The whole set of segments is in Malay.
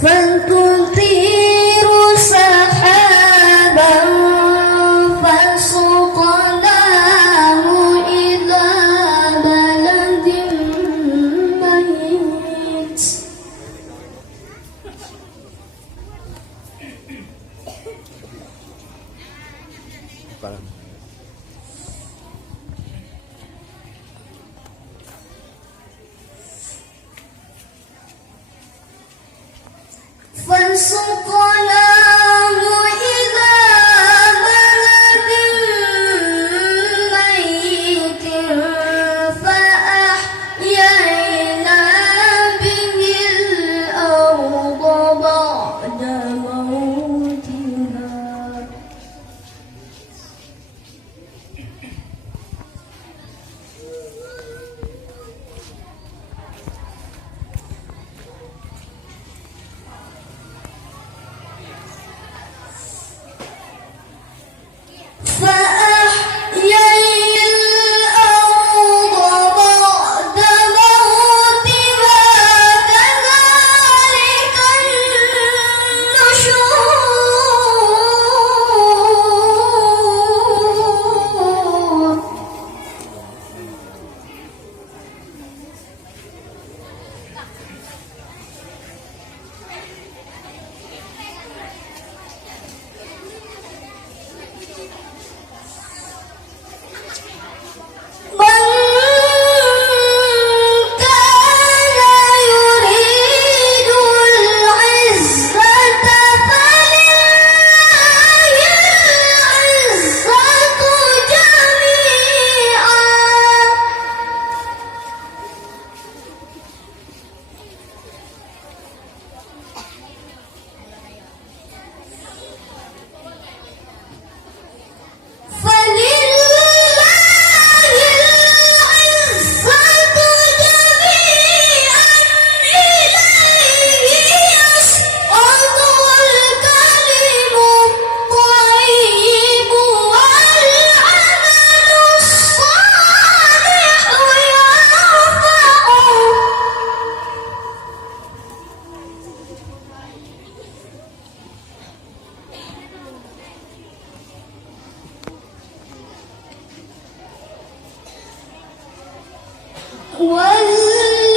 فَتُثِيرُ سَحَابًا فَسُقْنَاهُ إِلَى بَلَدٍ مَّيِّتٍ فَسُقْنَاهُ إِلَى بَلَدٍ مَّيِّتٍ فَأَحْيَيْنَا بِهِ الْأَرْضَ بَعْدَ مَوْتِهَا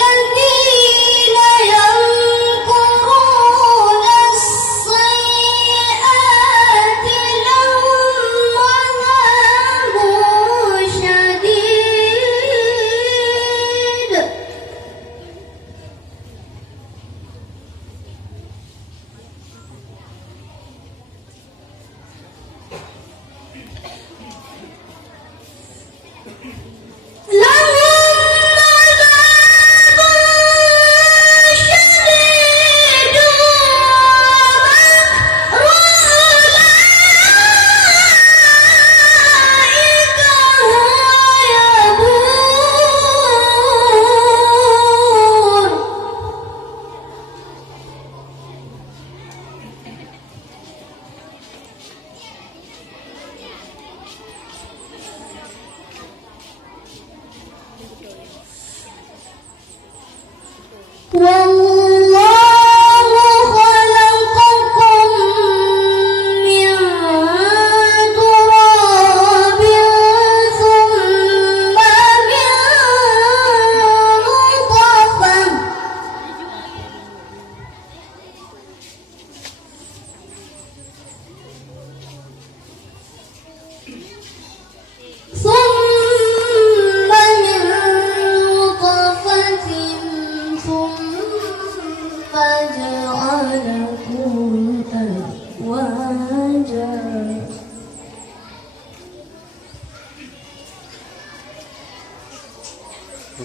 والذين يمكرون السيئات لهم عذاب شديد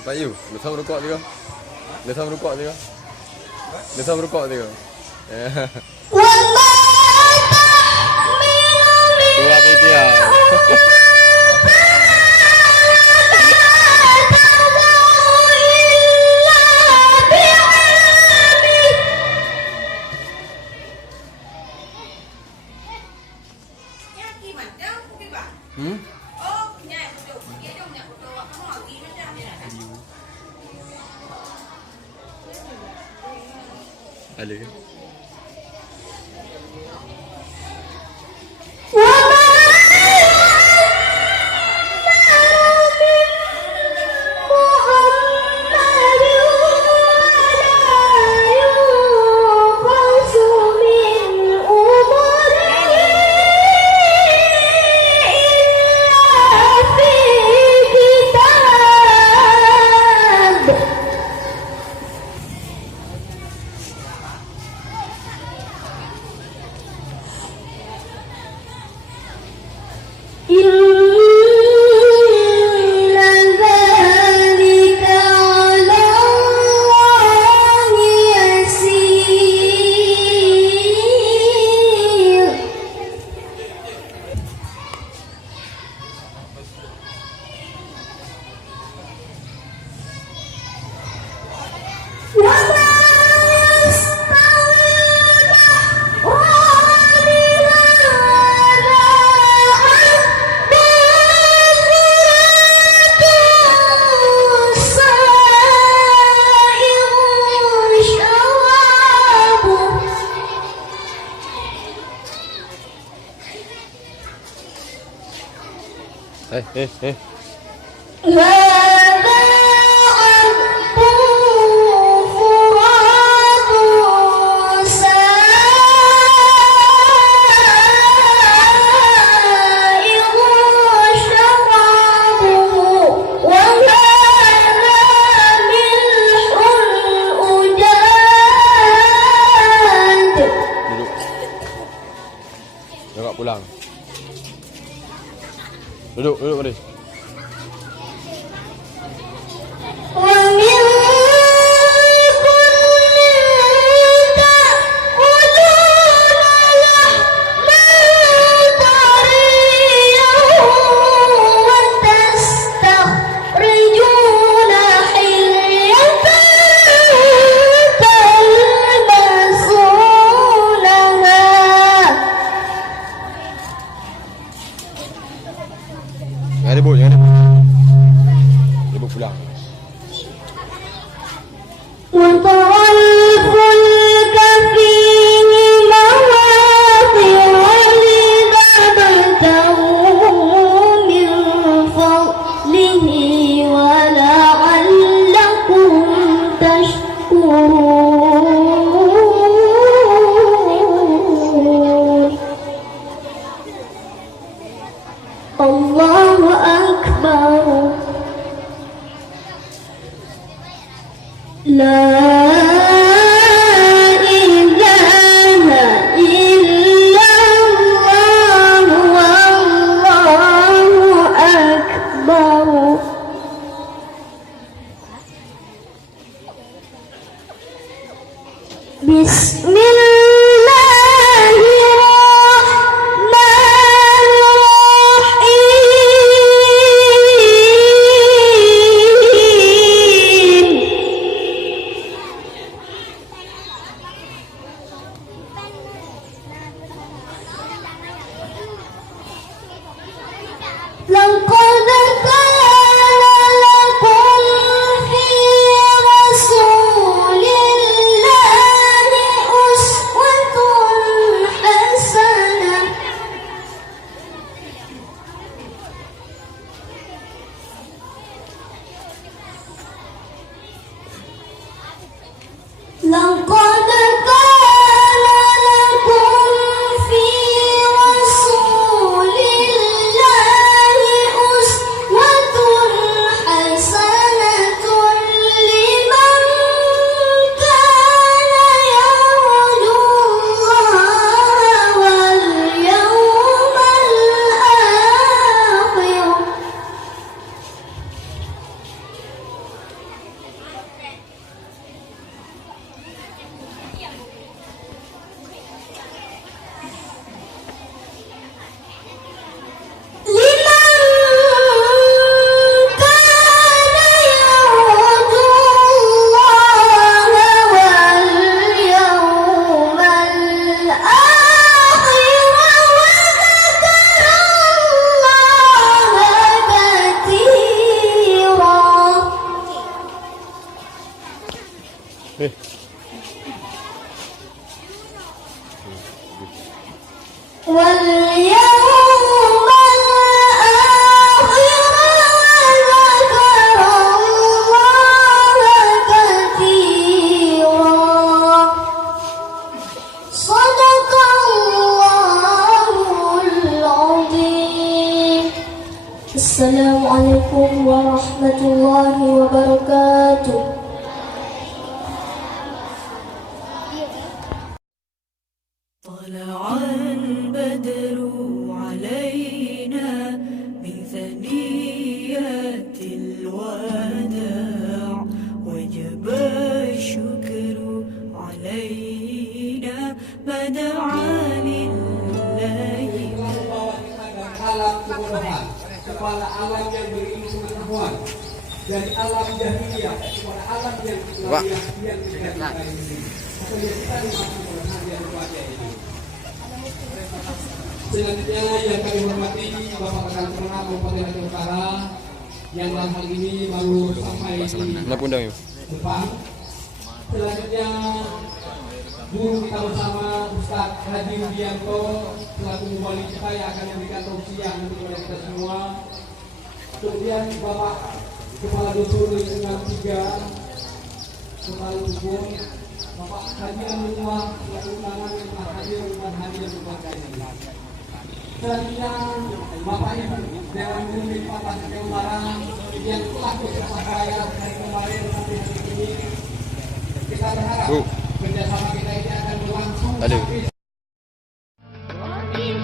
Payu, lepas merokok dia. Lepas merokok dia. Lepas merokok dia. Tua dia. Ada ke? هذا عذب فرات سائغ شرابه وهذا ملح أجاج. Duduk. Jangan pulang. Duduk tadi. ومن كل تأكلون لحما طريا وتستخرجون حلية تلبسونها. Jangan ribut, jangan ribut. Ribut pulang. وترى الفلك فيه مواخر لتبتغوا من فضله ولعلكم تشكرون. الله أكبر. لا إله إلا الله والله أكبر. بسم الله الرحمن الرحيم. لقد كان لكم في رسول الله واليوم الآخر ذكر الله كثيرا صدق الله العظيم. Assalamualaikum warahmatullahi wabarakatuh. طلع البدر علينا من ثنيات الوداع وجب الشكر علينا ما دعا لله. Kepada alam yang berilmu pengetahuan, dari alam jahiliyah kepada alam yang islamiah yang tidak kita ini. Kita dimasuk oleh hadiah kepada ini. Selanjutnya yang kami hormati Bapak Rekan Pemenang Kabupaten Aceh Utara yang dalam hal ini baru sampai di Jepang. Selanjutnya guru kita bersama Ustaz Haji Rudianto selaku wali kita yang akan memberikan tausiah nanti kepada kita semua. Kemudian Bapak Kepala Dusun Lingkungan 3 Kepala Dusun Bapak Haji Anwar selaku undangan yang telah hadir dan hadir keluarga ini. Selanjutnya Bapak Ibu Dewan Pemimpin Kota Aceh Utara yang telah bersama saya dari kemarin sampai hari ini. Kita berharap kerjasama kita ini akan berlangsung sampai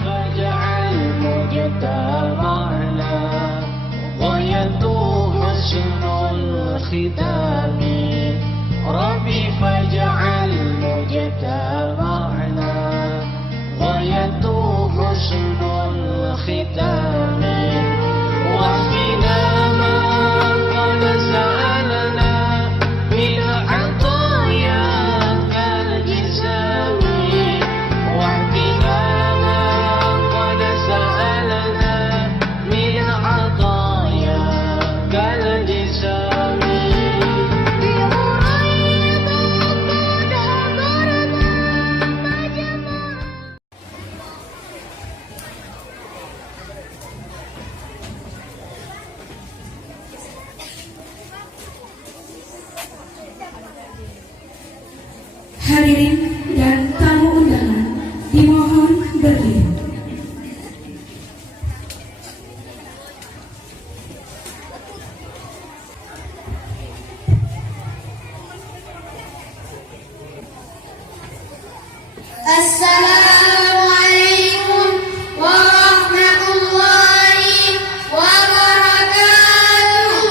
فاجعل مجتمعنا غاية حسن الختام ربي فاجعل مجتمعنا غاية حسن الختام واعطنا ما قد سألنا من عطاياك الجسام واعطنا ما قد سألنا من عطاياك الجسام. Hadirin dan tamu undangan dimohon berdiri. Assalamualaikum warahmatullahi wabarakatuh.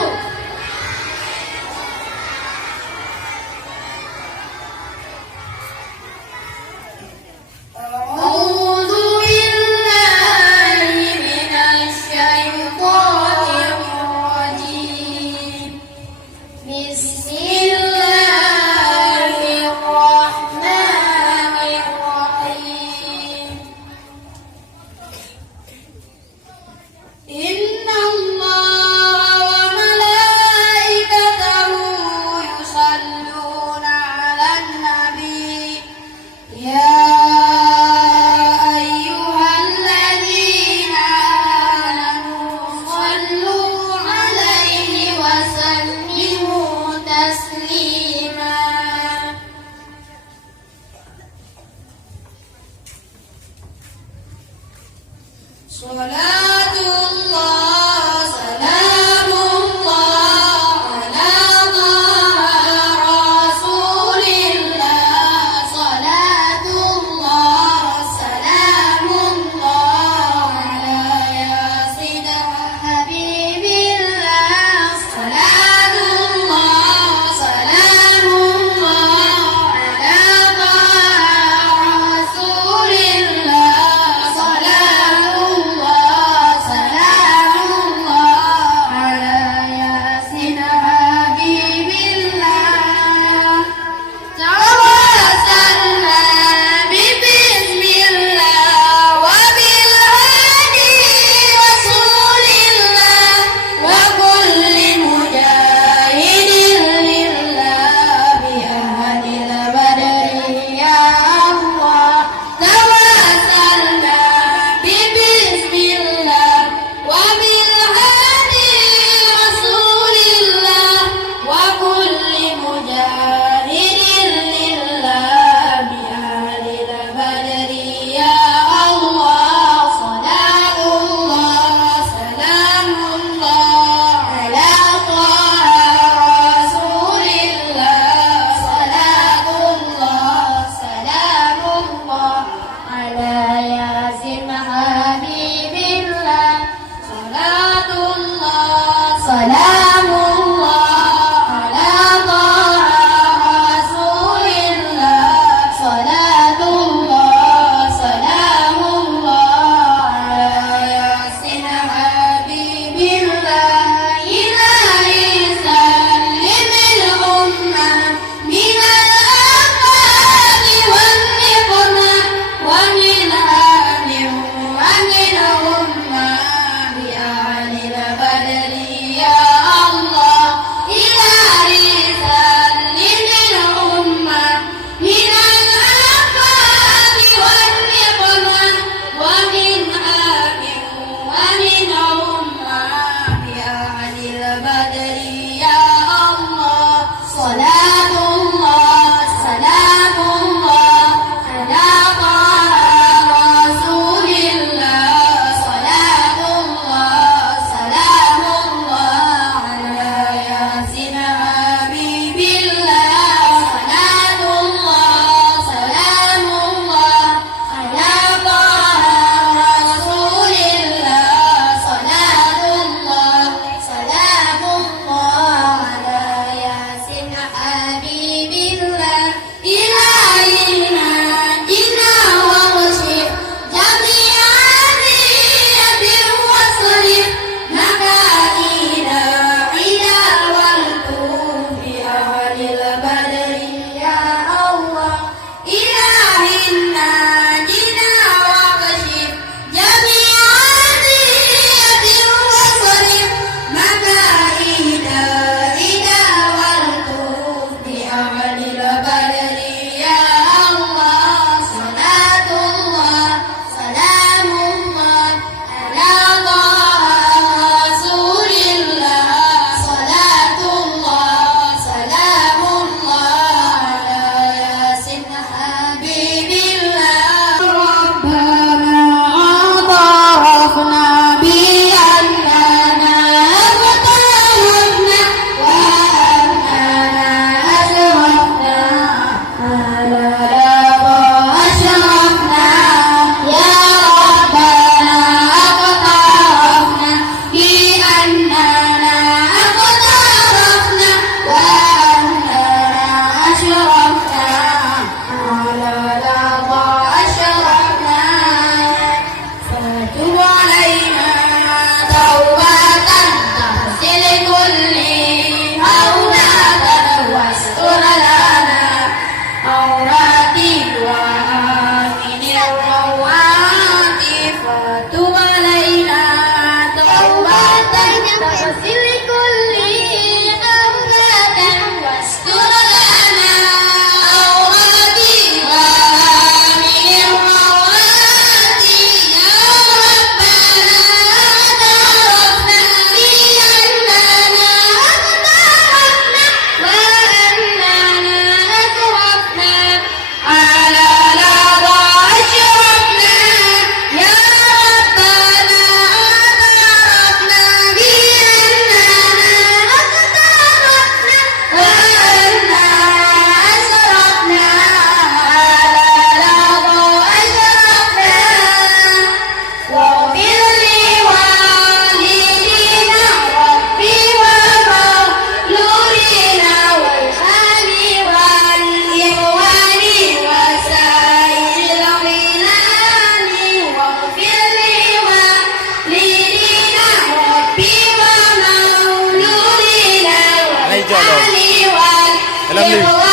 hijau dong. Dalam ni.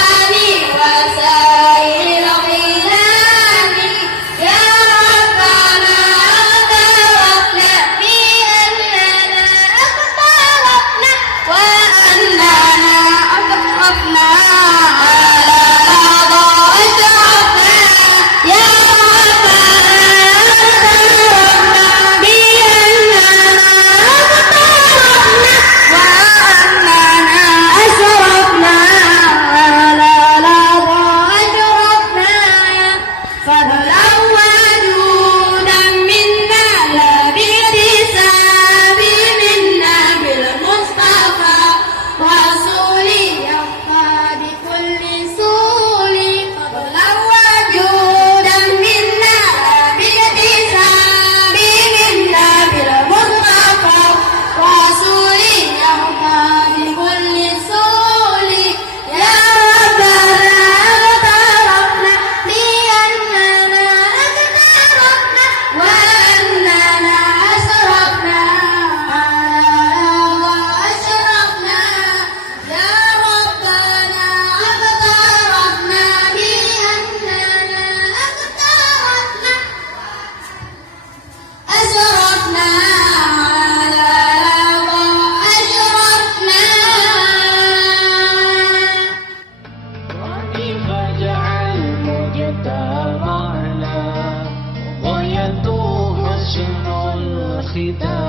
فاجعل مجتمعنا غايته حسن الختام